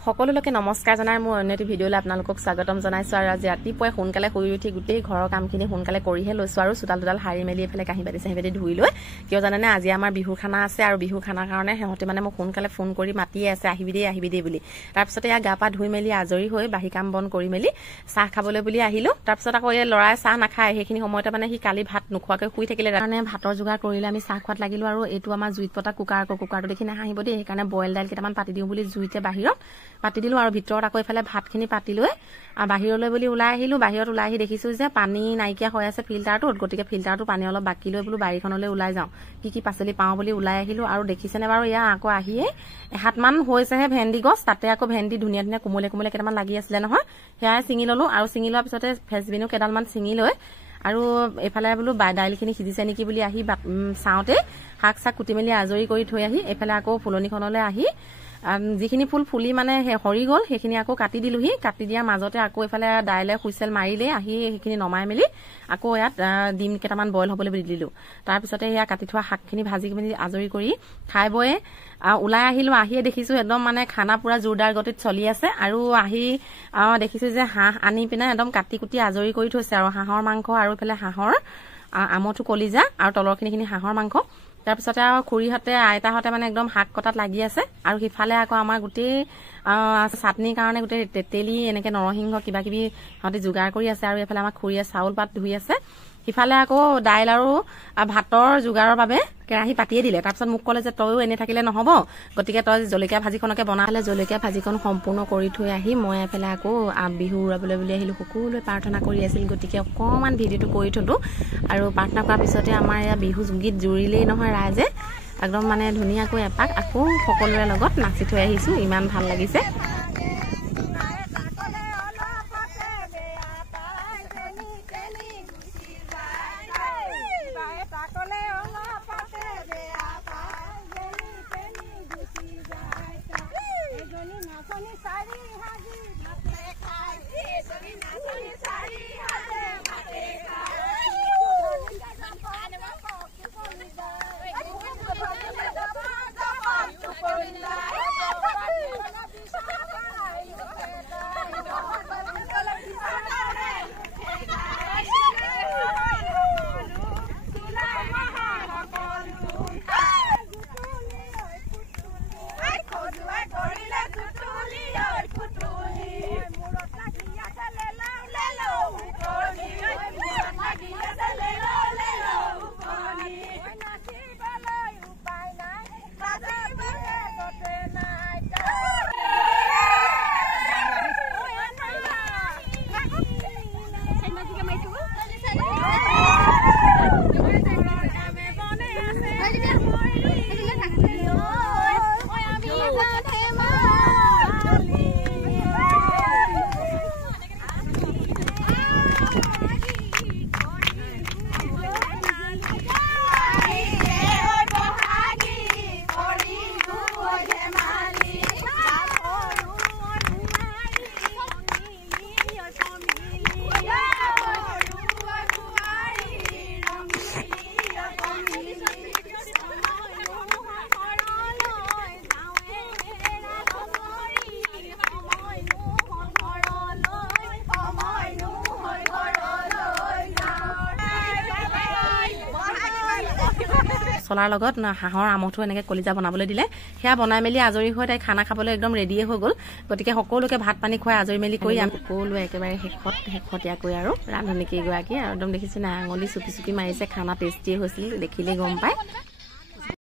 সকলোকে নমস্কাৰ জনাই মোৰ অন্য এটি ভিডিঅ'লৈ আপোনালোকক স্বাগতম জনাইছো আৰু আজি ৰাতিপুৱাই সোনকালে শুই উঠি গোটেই ঘৰৰ কামখিনি সোনকালে কৰিহে লৈছো আৰু চোতাল হাৰি মেলি এফালে কাঁহী বাতি ধুই লৈ কিয় জানেনে আজি আমাৰ বিহু খানা আছে আৰু বিহু খানাৰ কাৰণে হেহতে মানে মোক সোনকালে ফোন কৰি মাতি আছে আহিবি দে বুলি তাৰপিছতে ইয়া গা পা ধুই মেলি আজৰি হৈ বাহি কাম বন কৰি মেলি চাহ খাবলৈ বুলি আহিলো তাৰপিছত আকৌ এই লৰাই চাহ নাখায় সেইখিনি সময়তে মানে সি কালি ভাত নোখোৱাকৈ শুই থাকিলে কাৰণে ভাতৰ যোগাৰ কৰিলে আমি চাহ খোৱাত লাগিলো আৰু এইটো আমাৰ জুইত পতা কুকাৰটো দেখি নাহিব দেই সেইকাৰণে বইল দাইল কেইটামান পাতি দিওঁ বুলি জুইতে বাহিৰত পাতি দিলো আৰু ভিতৰত আকৌ এফালে ভাতখিনি পাতি লৈ বাহিৰলৈ বুলি ওলাই আহিলো বাহিৰত ওলাই আহি দেখিছো যে পানী নাইকিয়া হৈ আছে ফিল্টাৰটোত গতিকে ফিল্টাৰটো পানী অলপ বাকি লৈ বোলো বাৰীখনলৈ ওলাই যাওঁ কি পাচলি পাওঁ বুলি ওলাই আহিলো আৰু দেখিছেনে বাৰু ইয়া আকৌ আহিয়ে এহাতমান হৈছেহে ভেন্দি গছ তাতে আকৌ ভেন্দি ধুনীয়া কোমলে কেইটামান লাগি আছিলে নহয় সেয়াই ছিঙি ললো আৰু ছিঙি লোৱাৰ পিছতে ফেচবিনো কেইডালমান ছিঙি লৈ আৰু এফালে বোলো দাইলখিনি সিজিছে নেকি বুলি আহি চাওঁতে শাক চাক কুটি মেলি আজৰি কৰি থৈ আহি এফালে আকৌ ফুলনিখনলৈ আহি যিখিনি ফুল ফুলি মানে হৰি গ'ল সেইখিনি আকৌ কাটি দিলোহি কাটি দিয়াৰ মাজতে আকৌ এফালে দাইলে হুইচেল মাৰিলে আহি সেইখিনি নমাই মেলি আকৌ ইয়াত ডিম কেইটামান বইল হ'বলৈ দি দিলো তাৰপিছতে এয়া কাটি থোৱা শাকখিনি ভাজি মেলি আজৰি কৰি খাই বয়ে ওলাই আহিলো আহিয়ে দেখিছো একদম মানে খানা পুৰা জোৰদাৰ গতিত চলি আছে আৰু আহি দেখিছো যে হাঁহ আনি পিনে একদম কাটি কুটি আজৰি কৰি থৈছে আৰু হাঁহৰ মাংস আৰু এইফালে হাঁহৰ আমঠু কলিজা আৰু তলৰখিনি হাঁহৰ মাংস তাৰপিছতে আৰু খুৰীহঁতে আইতাহঁতে মানে একদম শাক কটাত লাগি আছে আৰু সিফালে আকৌ আমাৰ গোটেই চাটনিৰ কাৰণে গোটেই তেতেলী এনেকে নৰসিংহ কিবা কিবি সিহঁতে যোগাৰ কৰি আছে আৰু এইফালে আমাৰ খুৰীয়ে চাউল পাত ধুই আছে সিফালে আকৌ দাইল আৰু ভাতৰ যোগাৰৰ বাবে কেৰাহী পাতিয়ে দিলে তাৰপিছত মোক ক'লে যে তইও এনে থাকিলে নহব গতিকে তই জলকীয়া ভাজিখনকে বনালে জলকীয়া ভাজিখন সম্পূৰ্ণ কৰি থৈ আহি মই এফালে আকৌ বিহু উৰাবলৈ বুলি আহিলো সকলোৱে প্ৰাৰ্থনা কৰি আছিল গতিকে অকণমান ভিডিঅ'টো কৰি থলো আৰু প্ৰাৰ্থনা কৰাৰ পিছতে আমাৰ এয়া বিহু গীত জুৰিলেই নহয় ৰাইজে একদম মানে ধুনীয়াকৈ এপাক আকৌ সকলোৰে লগত নাচি থৈ আহিছো ইমান ভাল লাগিছে চলাৰ লগত হাঁহৰ আমঠু এনেকে কলিজা বনাবলৈ দিলে সেয়া বনাই মেলি আজৰি হৈ তাই খানা খাবলৈ একদম ৰেডিয়ে হৈ গ'ল গতিকে সকলোকে ভাত পানী খুৱাই আজৰি মেলি কৰি আমি সকলোৱে একেবাৰে শেষতীয়াকৈ আৰু ৰান্ধনী কেইগৰাকী আৰু একদম দেখিছে না আঙুলি চুপি মাৰিছে খানা টেষ্টিয়ে হৈছিল দেখিলেই গম পায়